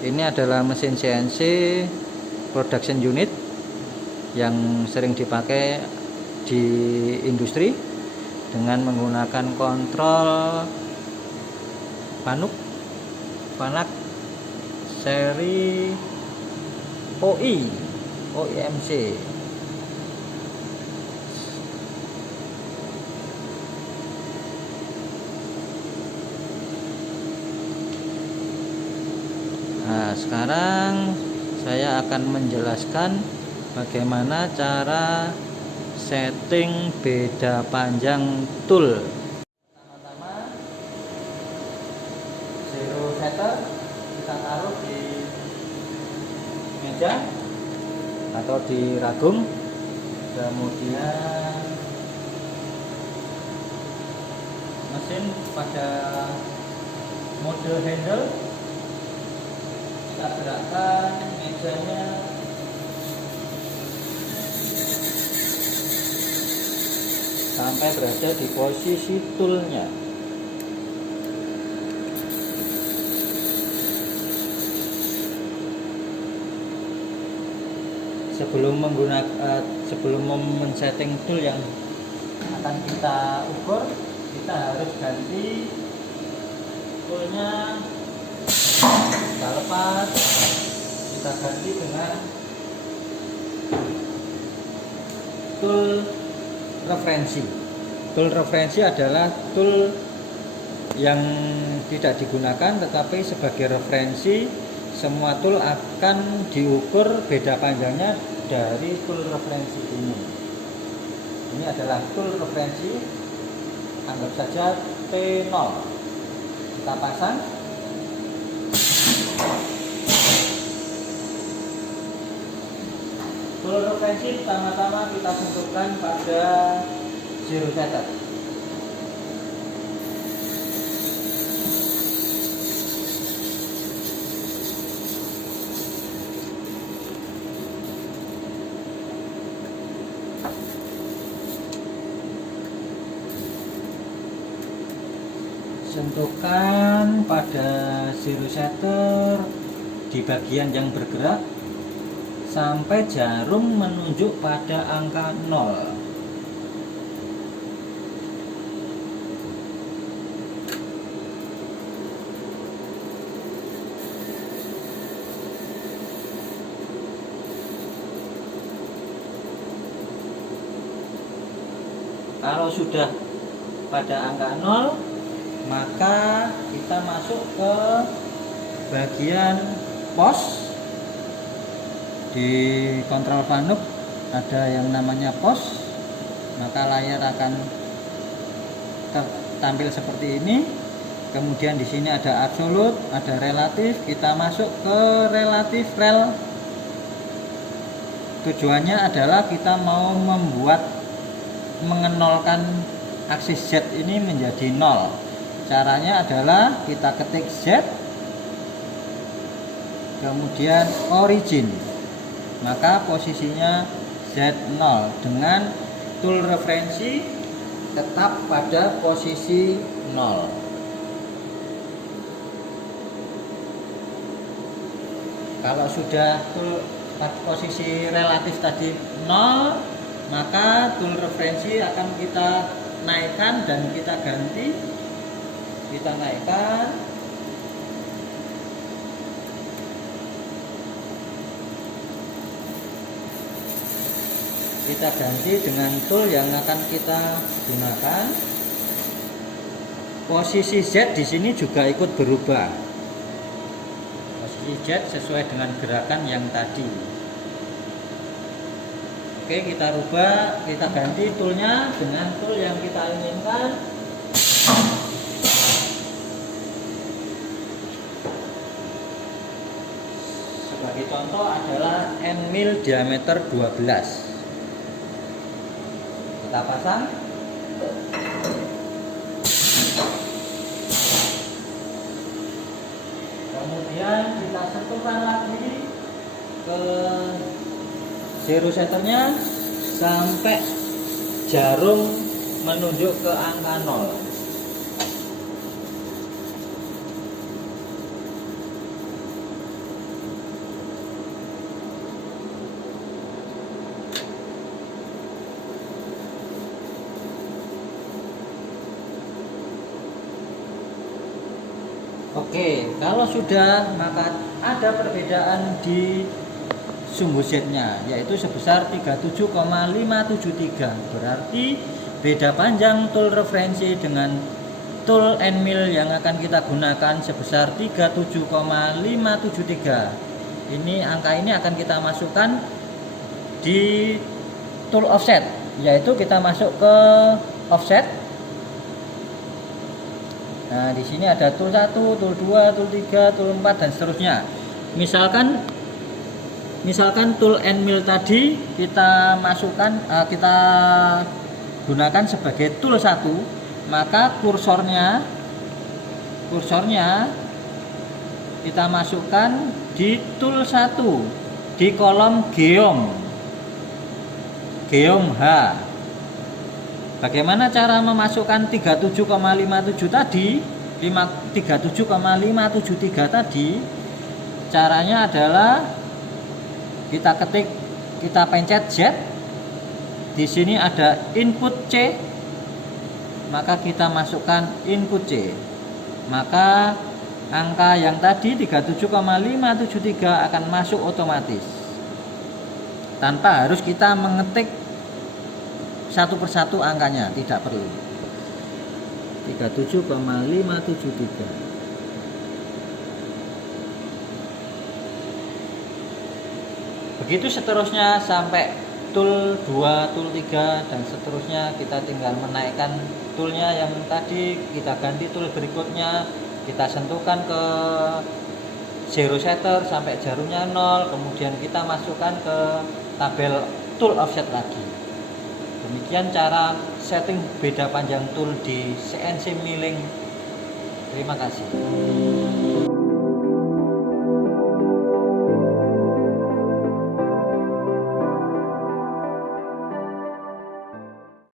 Ini adalah mesin CNC production unit yang sering dipakai di industri dengan menggunakan kontrol panak seri OIMC. Nah, sekarang saya akan menjelaskan bagaimana cara setting beda panjang tool. Pertama-tama, zero setter kita taruh di meja atau di ragung, kemudian mesin pada mode handle, kita gerakkan mejanya sampai berada di posisi toolnya. Sebelum men-setting tool yang akan kita ukur, kita harus ganti toolnya. Kita lepas, kita ganti dengan tool referensi. Tool referensi adalah tool yang tidak digunakan, tetapi sebagai referensi semua tool akan diukur beda panjangnya dari tool referensi ini. Ini adalah tool referensi, anggap saja T0. Kita pasang. Tool referensi pertama-tama kita tentukan pada zero setter. Sentuhkan pada zero setter di bagian yang bergerak sampai jarum menunjuk pada angka 0. Kalau sudah pada angka 0, maka kita masuk ke bagian pos. Di kontrol panuk ada yang namanya pos, maka layar akan tampil seperti ini. Kemudian di sini ada absolut, ada relatif. Kita masuk ke relatif rel. Tujuannya adalah kita mau mengenolkan aksis Z ini menjadi 0. Caranya adalah kita ketik Z, kemudian origin, maka posisinya Z0 dengan tool referensi tetap pada posisi 0. Kalau sudah posisi relatif tadi 0, maka tool referensi akan kita naikkan dan kita ganti. Kita naikkan, kita ganti dengan tool yang akan kita gunakan. Posisi Z di sini juga ikut berubah. Posisi Z sesuai dengan gerakan yang tadi. Oke, kita rubah, kita ganti toolnya dengan tool yang kita inginkan. Sebagai contoh adalah end mill diameter 12. Kita pasang. Kemudian kita sentuhkan lagi ke zero setternya sampai jarum menunjuk ke angka 0. Oke, kalau sudah maka ada perbedaan di sumbu Z-nya yaitu sebesar 37,573. Berarti beda panjang tool referensi dengan tool end mill yang akan kita gunakan sebesar 37,573. Ini angka ini akan kita masukkan di tool offset, yaitu kita masuk ke offset. Nah, di sini ada tool 1, tool 2, tool 3, tool 4 dan seterusnya. Misalkan tool end mill tadi kita masukkan kita gunakan sebagai tool 1, maka kursornya kita masukkan di tool 1 di kolom geom H. Bagaimana cara memasukkan 37,57 tadi, 37,573 tadi? Caranya adalah kita pencet Z. Di sini ada input C, maka kita masukkan input C. Maka angka yang tadi 37,573 akan masuk otomatis tanpa harus kita mengetik satu persatu angkanya, tidak perlu. 37,573. Begitu seterusnya sampai tool 2, tool 3 dan seterusnya. Kita tinggal menaikkan toolnya yang tadi, kita ganti tool berikutnya, kita sentuhkan ke zero setter sampai jarumnya 0, kemudian kita masukkan ke tabel tool offset lagi. Demikian cara setting beda panjang tool di CNC milling. Terima kasih.